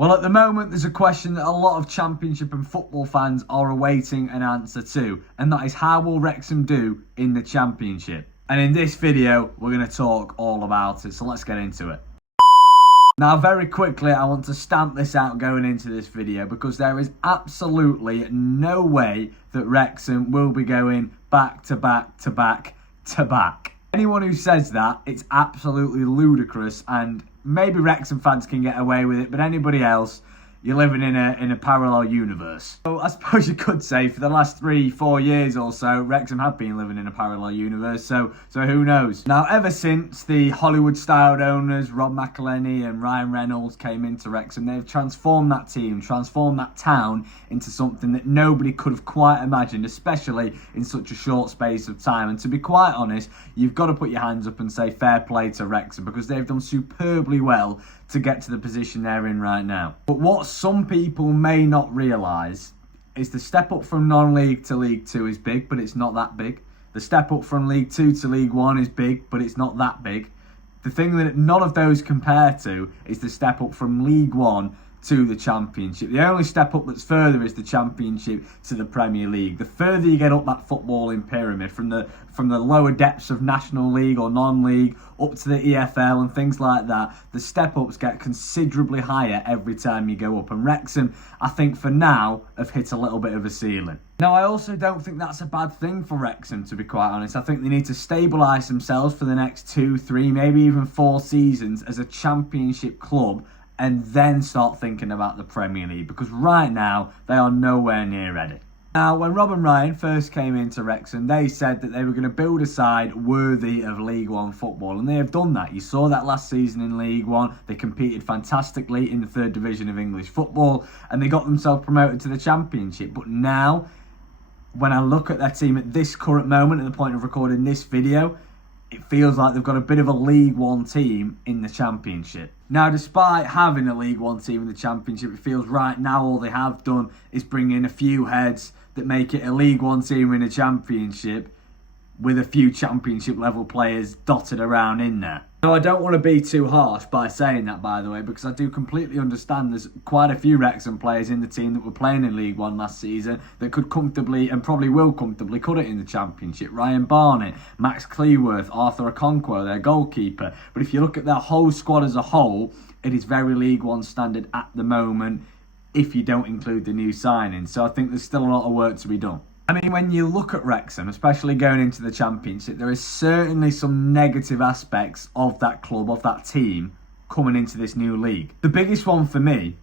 Well, at the moment, there's a question that a lot of Championship and football fans are awaiting an answer to, and that is, how will Wrexham do in the Championship? And in this video, we're going to talk all about it, so let's get into it. Now, very quickly, I want to stamp this out going into this video because there is absolutely no way that Wrexham will be going back to back to back to back. Anyone who says that, it's absolutely ludicrous, and maybe Wrexham fans can get away with it, but anybody else, you're living in a parallel universe. So I suppose you could say for the last 3-4 years or so, Wrexham have been living in a parallel universe, so who knows. Now, ever since the Hollywood-styled owners, Rob McElhenney and Ryan Reynolds, came into Wrexham, they've transformed that team, transformed that town into something that nobody could have quite imagined, especially in such a short space of time. And to be quite honest, you've got to put your hands up and say fair play to Wrexham, because they've done superbly well to get to the position they're in right now. But what some people may not realise is the step up from non-league to League 2 is big, but it's not that big. The step up from League 2 to League 1 is big, but it's not that big. The thing that none of those compare to is the step up from League 1 to the Championship. The only step up that's further is the Championship to the Premier League. The further you get up that footballing pyramid, from the lower depths of National League or non-league up to the EFL and things like that, the step ups get considerably higher every time you go up. And Wrexham, I think for now, have hit a little bit of a ceiling. Now, I also don't think that's a bad thing for Wrexham, to be quite honest. I think they need to stabilise themselves for the next 2, 3, maybe even 4 seasons as a Championship club, and then start thinking about the Premier League, because right now they are nowhere near ready. Now, when Rob and Ryan first came into Wrexham, they said that they were going to build a side worthy of League 1 football, and they have done that. You saw that last season in League 1. They competed fantastically in the 3rd division of English football, and they got themselves promoted to the Championship. But now, when I look at their team at this current moment, at the point of recording this video, it feels like they've got a bit of a League 1 team in the Championship. Now, despite having a League 1 team in the Championship, it feels right now all they have done is bring in a few heads that make it a League 1 team in the Championship, with a few Championship level players dotted around in there. Now, I don't want to be too harsh by saying that, by the way, because I do completely understand there's quite a few Wrexham players in the team that were playing in League 1 last season that could comfortably, and probably will comfortably, cut it in the Championship. Ryan Barnett, Max Cleworth, Arthur Okonkwo, their goalkeeper. But if you look at their whole squad as a whole, it is very League 1 standard at the moment, if you don't include the new signings. So I think there's still a lot of work to be done. I mean, when you look at Wrexham, especially going into the Championship, there is certainly some negative aspects of that club, of that team, coming into this new league. The biggest one for me,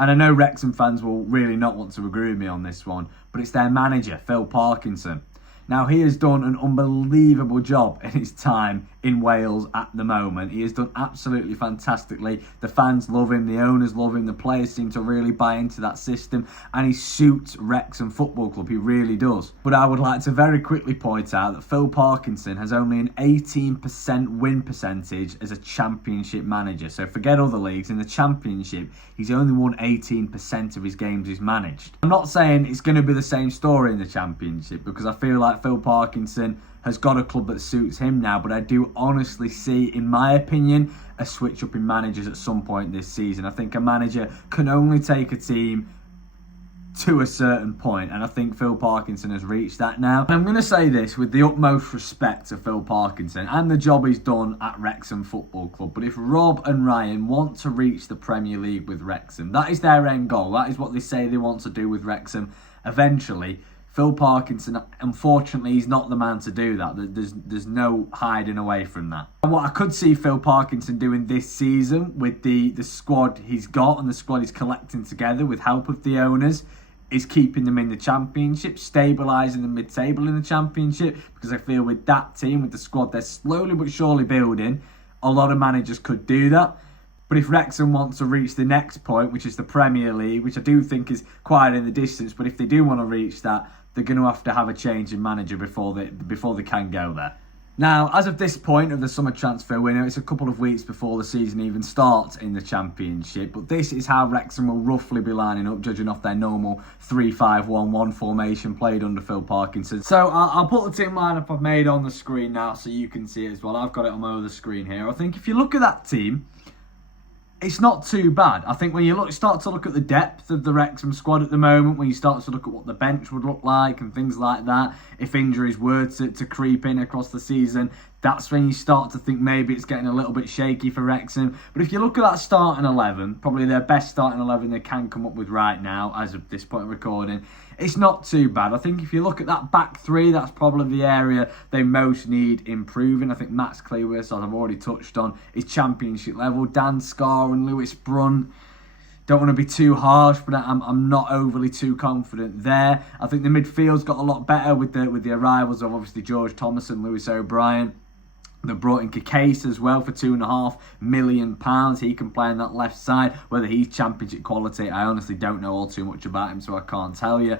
and I know Wrexham fans will really not want to agree with me on this one, but it's their manager, Phil Parkinson. Now, he has done an unbelievable job in his time in Wales at the moment. He has done absolutely fantastically. The fans love him, the owners love him, the players seem to really buy into that system, and he suits Wrexham Football Club, he really does. But I would like to very quickly point out that Phil Parkinson has only an 18% win percentage as a Championship manager. So forget other leagues, in the Championship, he's only won 18% of his games he's managed. I'm not saying it's going to be the same story in the Championship, because I feel like Phil Parkinson has got a club that suits him now, but I do honestly see, in my opinion, a switch up in managers at some point this season. I think a manager can only take a team to a certain point, and I think Phil Parkinson has reached that now. And I'm going to say this with the utmost respect to Phil Parkinson and the job he's done at Wrexham Football Club, but if Rob and Ryan want to reach the Premier League with Wrexham, that is their end goal, that is what they say they want to do with Wrexham eventually. Phil Parkinson, unfortunately, he's not the man to do that. There's no hiding away from that. And what I could see Phil Parkinson doing this season with the squad he's got and the squad he's collecting together with help of the owners is keeping them in the Championship, stabilising the mid-table in the Championship, because I feel with that team, with the squad they're slowly but surely building, a lot of managers could do that. But if Wrexham want to reach the next point, which is the Premier League, which I do think is quite in the distance, but if they do want to reach that, they're going to have a change in manager before they can go there. Now, as of this point of the summer transfer window, it's a couple of weeks before the season even starts in the Championship, but this is how Wrexham will roughly be lining up, judging off their normal 3-5-1-1 formation played under Phil Parkinson. So I'll put the team lineup I've made on the screen now so you can see it as well. I've got it on my other screen here. I think if you look at that team, it's not too bad. I think when you start to look at the depth of the Wrexham squad at the moment, when you start to look at what the bench would look like and things like that, if injuries were to creep in across the season, that's when you start to think maybe it's getting a little bit shaky for Wrexham. But if you look at that starting 11, probably their best starting 11 they can come up with right now, as of this point of recording, it's not too bad. I think if you look at that back three, that's probably the area they most need improving. I think Max Cleworth, as I've already touched on, is championship level. Dan Scarr and Lewis Brunt, don't want to be too harsh, but I'm not overly too confident there. I think the midfield's got a lot better with the arrivals of obviously George Thomas and Lewis O'Brien. They brought in Case as well for £2.5 million. He can play on that left side. Whether he's championship quality, I honestly don't know all too much about him, so I can't tell you.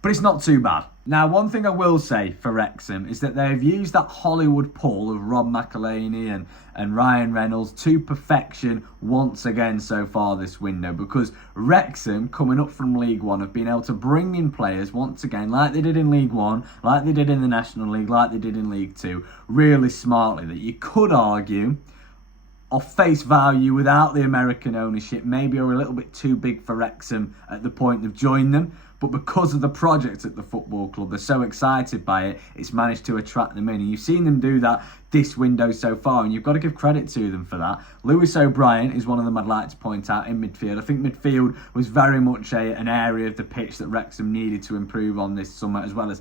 But it's not too bad. Now, one thing I will say for Wrexham is that they've used that Hollywood pull of Rob McElhaney and Ryan Reynolds to perfection once again so far this window, because Wrexham, coming up from League One, have been able to bring in players once again, like they did in League One, like they did in the National League, like they did in League Two, really smartly, that you could argue, off face value, without the American ownership, maybe are a little bit too big for Wrexham at the point they've joined them. But because of the project at the football club, they're so excited by it, it's managed to attract them in. And you've seen them do that this window so far, and you've got to give credit to them for that. Lewis O'Brien is one of them I'd like to point out in midfield. I think midfield was very much an area of the pitch that Wrexham needed to improve on this summer, as well as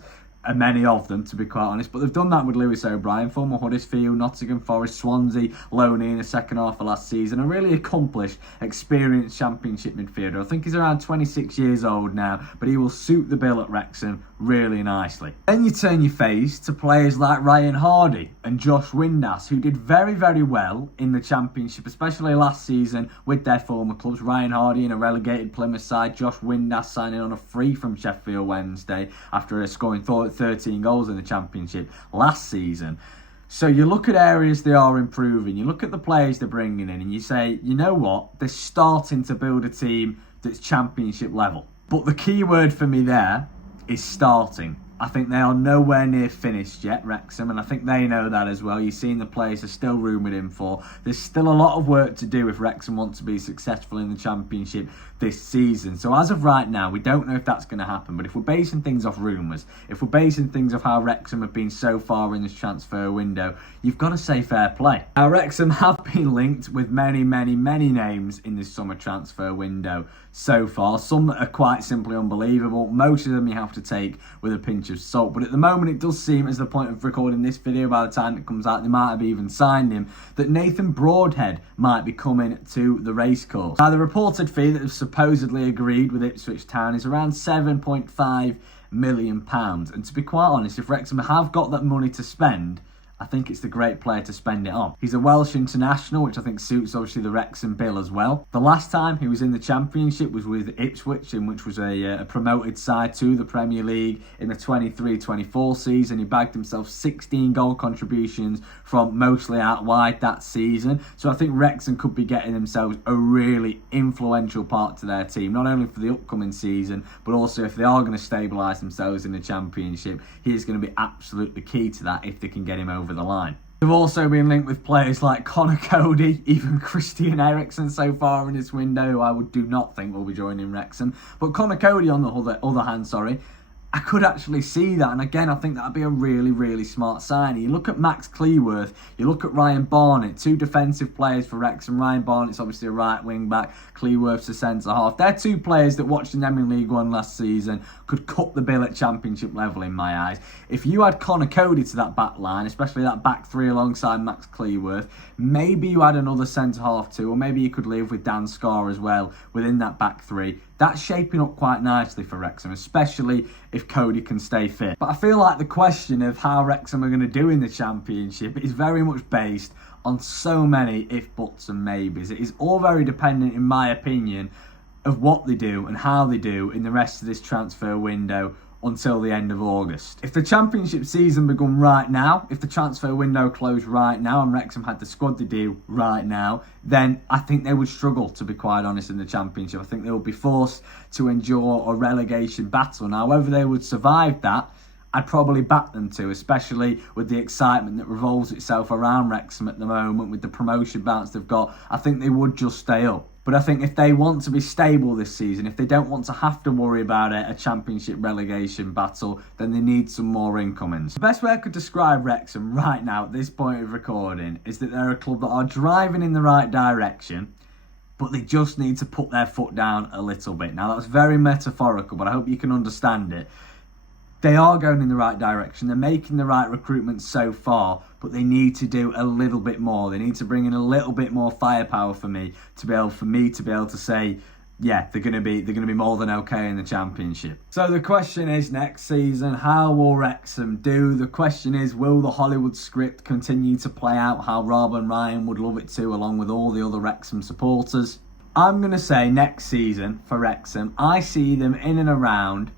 many of them, to be quite honest. But they've done that with Lewis O'Brien, former Huddersfield, Nottingham Forest, Swansea, loanee in the second half of last season. A really accomplished, experienced championship midfielder. I think he's around 26 years old now, but he will suit the bill at Wrexham really nicely. Then you turn your face to players like Ryan Hardy and Josh Windass, who did very, very well in the championship, especially last season with their former clubs. Ryan Hardy in a relegated Plymouth side, Josh Windass signing on a free from Sheffield Wednesday after scoring 13 goals in the championship last season. So you look at areas they are improving, you look at the players they're bringing in, and you say, you know what, they're starting to build a team that's championship level. But the key word for me there is starting. I think they are nowhere near finished yet, Wrexham, and I think they know that as well. You've seen the players are still rumoured in for. There's still a lot of work to do if Wrexham want to be successful in the Championship this season. So as of right now, we don't know if that's going to happen, but if we're basing things off rumours, if we're basing things off how Wrexham have been so far in this transfer window, you've got to say fair play. Now, Wrexham have been linked with many, many, many names in this summer transfer window so far. Some that are quite simply unbelievable. Most of them you have to take with a pinch of salt. But at the moment, it does seem, as the point of recording this video, by the time it comes out, they might have even signed him, that Nathan Broadhead might be coming to the racecourse. Now, the reported fee that was supposedly agreed with Ipswich Town is around £7.5 million. And to be quite honest, if Wrexham have got that money to spend, I think it's the great player to spend it on. He's a Welsh international, which I think suits obviously the Wrexham bill as well. The last time he was in the Championship was with Ipswich, in which was a promoted side to the Premier League in the 23-24 season. He bagged himself 16 goal contributions from mostly out wide that season. So I think Wrexham could be getting themselves a really influential part to their team, not only for the upcoming season, but also if they are going to stabilise themselves in the Championship. He is going to be absolutely key to that if they can get him over the line. They've also been linked with players like Connor Cody, even Christian Eriksen so far in this window, who I do not think will be joining Wrexham. But Connor Cody, on the other hand, I could actually see that, and again, I think that'd be a really, really smart signing. You look at Max Cleworth, you look at Ryan Barnett, two defensive players for Wrexham. Ryan Barnett's obviously a right wing back, Cleworth's a centre half. They're two players that, watching them in League One last season, could cut the bill at Championship level in my eyes. If you add Connor Cody to that back line, especially that back three alongside Max Cleworth, maybe you add another centre half too, or maybe you could live with Dan Scarr as well within that back three. That's shaping up quite nicely for Wrexham, especially if Cody can stay fit. But I feel like the question of how Wrexham are going to do in the Championship is very much based on so many if, buts and maybes. It is all very dependent, in my opinion, of what they do and how they do in the rest of this transfer window until the end of August. If the Championship season begun right now, if the transfer window closed right now and Wrexham had the squad they do right now, then I think they would struggle, to be quite honest, in the Championship. I think they would be forced to endure a relegation battle. Now, whether they would survive that, I'd probably back them to, especially with the excitement that revolves itself around Wrexham at the moment, with the promotion bounce they've got. I think they would just stay up. But I think if they want to be stable this season, if they don't want to have to worry about a championship relegation battle, then they need some more incomings. The best way I could describe Wrexham right now at this point of recording is that they're a club that are driving in the right direction, but they just need to put their foot down a little bit. Now, that's very metaphorical, but I hope you can understand it. They are going in the right direction. They're making the right recruitment so far, but they need to do a little bit more. They need to bring in a little bit more firepower for me to be able to say, yeah, they're going to be more than okay in the Championship. So the question is, next season, how will Wrexham do? The question is, will the Hollywood script continue to play out how Rob and Ryan would love it to, along with all the other Wrexham supporters? I'm going to say next season for Wrexham, I see them in and around,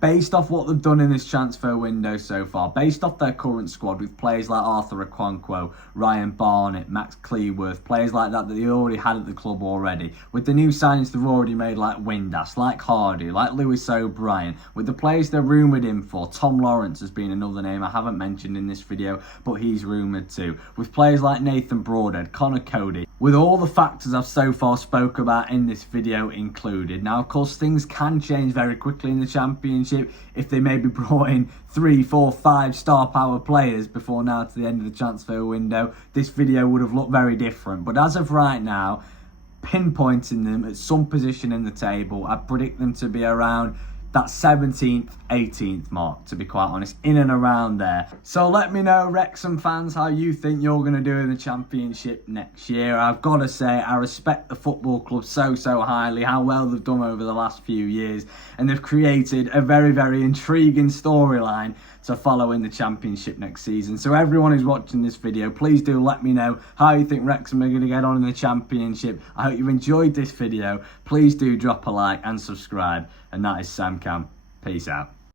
based off what they've done in this transfer window so far, based off their current squad with players like Arthur Okonkwo, Ryan Barnett, Max Cleworth, players like that they already had at the club already, with the new signings they've already made like Windass, like Hardy, like Lewis O'Brien, with the players they're rumoured in for. Tom Lawrence has been another name I haven't mentioned in this video, but he's rumoured too. With players like Nathan Broadhead, Connor Cody, with all the factors I've so far spoke about in this video included. Now, of course, things can change very quickly in the Championship if they maybe brought in 3, 4, 5 star power players before now to the end of the transfer window. This video would have looked very different. But as of right now, pinpointing them at some position in the table, I predict them to be around that 17th, 18th mark, to be quite honest, in and around there. So let me know, Wrexham fans, how you think you're going to do in the Championship next year. I've got to say, I respect the football club so highly, how well they've done over the last few years, and they've created a very intriguing storyline to follow in the Championship next season. So everyone who's watching this video, please do let me know how you think Wrexham are going to get on in the Championship. I hope you've enjoyed this video. Please do drop a like and subscribe. And that is Sam Cam. Peace out.